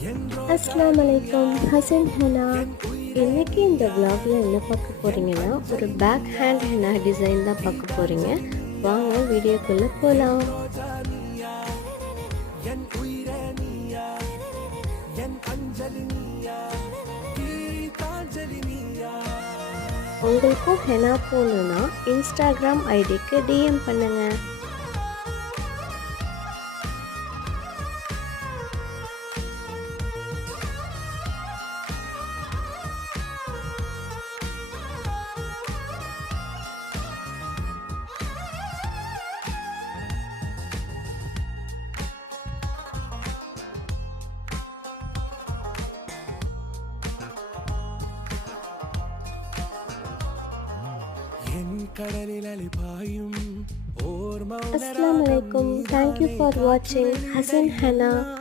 அஸ்ஸலாமு அலைக்கும் ஹசன் ஹெனா. இன்னைக்கு இந்த vlogல என்ன பார்க்க போறீங்கன்னா, ஒரு பேக் ஹேண்ட் ஹெனா டிசைன் தான் பார்க்க போறீங்க. வாங்க வீடியோக்குள்ள போலாம். உங்களுக்கும் ஹெனா போகணுன்னா இன்ஸ்டாகிராம் ஐடிக்கு டிஎம் பண்ணுங்க. Assalamu alaikum. Thank you for watching Hasan Hana.